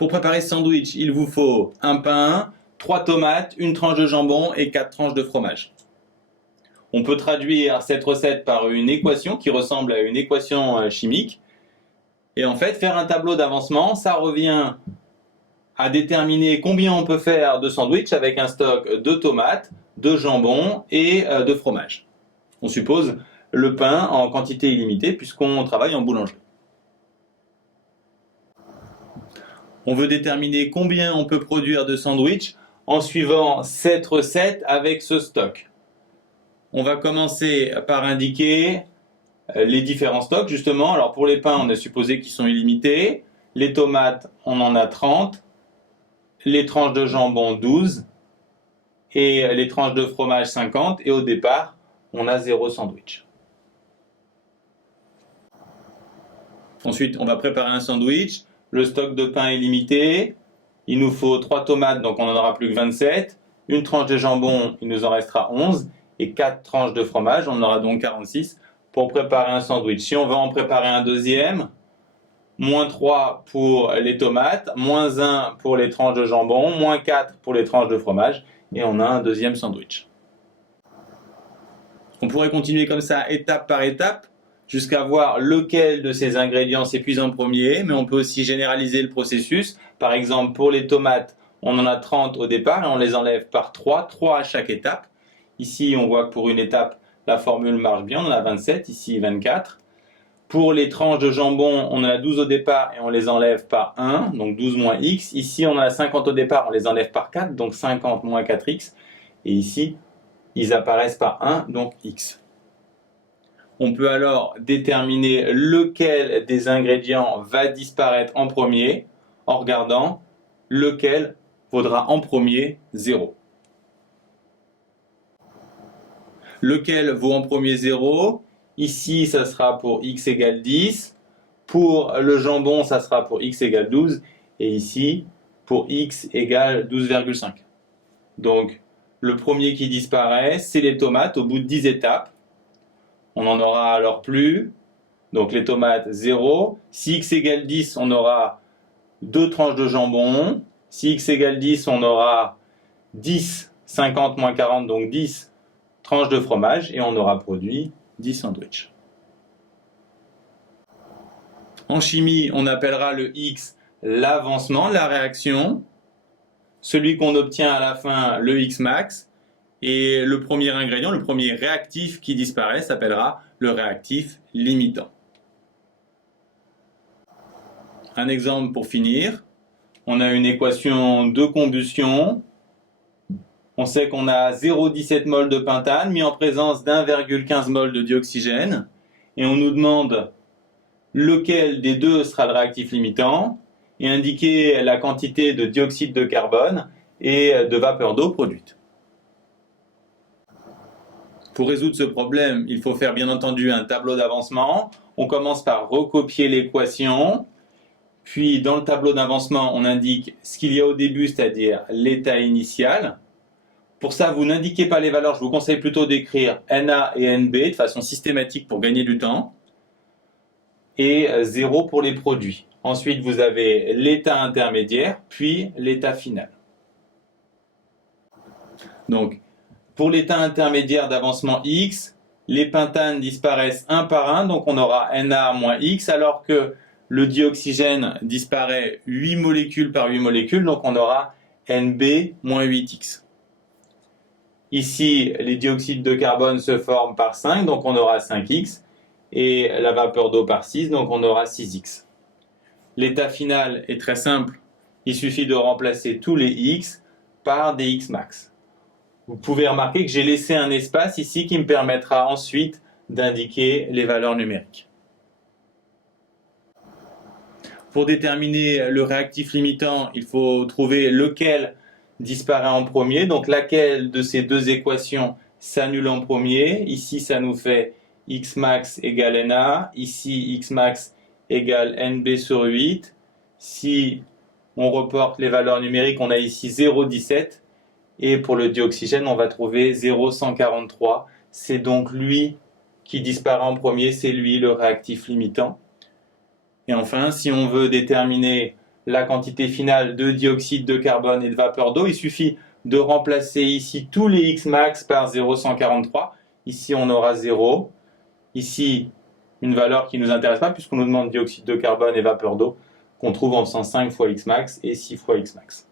Pour préparer ce sandwich, il vous faut un pain, 3 tomates, une tranche de jambon et 4 tranches de fromage. On peut traduire cette recette par une équation qui ressemble à une équation chimique. Et en fait, faire un tableau d'avancement, ça revient à déterminer combien on peut faire de sandwich avec un stock de tomates, de jambon et de fromage. On suppose le pain en quantité illimitée puisqu'on travaille en boulangerie. On veut déterminer combien on peut produire de sandwich en suivant cette recette avec ce stock. On va commencer par indiquer les différents stocks justement. Alors pour les pains, on a supposé qu'ils sont illimités. Les tomates, on en a 30. Les tranches de jambon, 12. Et les tranches de fromage, 50. Et au départ, on a 0 sandwich. Ensuite, on va préparer un sandwich. Le stock de pain est limité. Il nous faut 3 tomates, donc on n'en aura plus que 27. Une tranche de jambon, il nous en restera 11. Et 4 tranches de fromage, on en aura donc 46 pour préparer un sandwich. Si on veut en préparer un deuxième, moins 3 pour les tomates, moins 1 pour les tranches de jambon, moins 4 pour les tranches de fromage, et on a un deuxième sandwich. On pourrait continuer comme ça, étape par étape, jusqu'à voir lequel de ces ingrédients s'épuise en premier, mais on peut aussi généraliser le processus. Par exemple, pour les tomates, on en a 30 au départ et on les enlève par 3 à chaque étape. Ici, on voit que pour une étape, la formule marche bien, on en a 27, ici 24. Pour les tranches de jambon, on en a 12 au départ et on les enlève par 1, donc 12 moins x. Ici, on en a 50 au départ, on les enlève par 4, donc 50 moins 4x. Et ici, ils apparaissent par 1, donc x. On peut alors déterminer lequel des ingrédients va disparaître en premier en regardant lequel vaudra en premier 0. Lequel vaut en premier 0? Ici, ça sera pour x égale 10. Pour le jambon, ça sera pour x égale 12. Et ici, pour x égale 12,5. Donc, le premier qui disparaît, c'est les tomates au bout de 10 étapes. On n'en aura alors plus. Donc, les tomates, 0. Si x égale 10, on aura 2 tranches de jambon. Si x égale 10, on aura 10, 50 moins 40, donc 10 tranches de fromage et on aura produit 10 sandwichs. En chimie, on appellera le X l'avancement de la réaction, celui qu'on obtient à la fin le X max, et le premier ingrédient, le premier réactif qui disparaît s'appellera le réactif limitant. Un exemple pour finir, on a une équation de combustion. On sait qu'on a 0,17 mol de pentane mis en présence d'1,15 mol de dioxygène. Et on nous demande lequel des deux sera le réactif limitant et indiquer la quantité de dioxyde de carbone et de vapeur d'eau produite. Pour résoudre ce problème, il faut faire bien entendu un tableau d'avancement. On commence par recopier l'équation. Puis dans le tableau d'avancement, on indique ce qu'il y a au début, c'est-à-dire l'état initial. Pour ça, vous n'indiquez pas les valeurs, je vous conseille plutôt d'écrire NA et NB de façon systématique pour gagner du temps. Et 0 pour les produits. Ensuite, vous avez l'état intermédiaire, puis l'état final. Donc, pour l'état intermédiaire d'avancement X, les pentanes disparaissent un par un, donc on aura Na moins X, alors que le dioxygène disparaît 8 molécules par 8 molécules, donc on aura Nb moins 8X. Ici, les dioxydes de carbone se forment par 5, donc on aura 5x, et la vapeur d'eau par 6, donc on aura 6x. L'état final est très simple, il suffit de remplacer tous les x par des x max. Vous pouvez remarquer que j'ai laissé un espace ici qui me permettra ensuite d'indiquer les valeurs numériques. Pour déterminer le réactif limitant, il faut trouver lequel disparaît en premier, donc laquelle de ces deux équations s'annule en premier. Ici, ça nous fait x max égale Na, ici x max égale Nb sur 8. Si on reporte les valeurs numériques, on a ici 0,17 et pour le dioxygène, on va trouver 0,143. C'est donc lui qui disparaît en premier, c'est lui le réactif limitant. Et enfin, si on veut déterminer la quantité finale de dioxyde de carbone et de vapeur d'eau. Il suffit de remplacer ici tous les X max par 0,143. Ici, on aura 0. Ici, une valeur qui ne nous intéresse pas puisqu'on nous demande dioxyde de carbone et vapeur d'eau qu'on trouve en faisant 5 fois X max et 6 fois X max.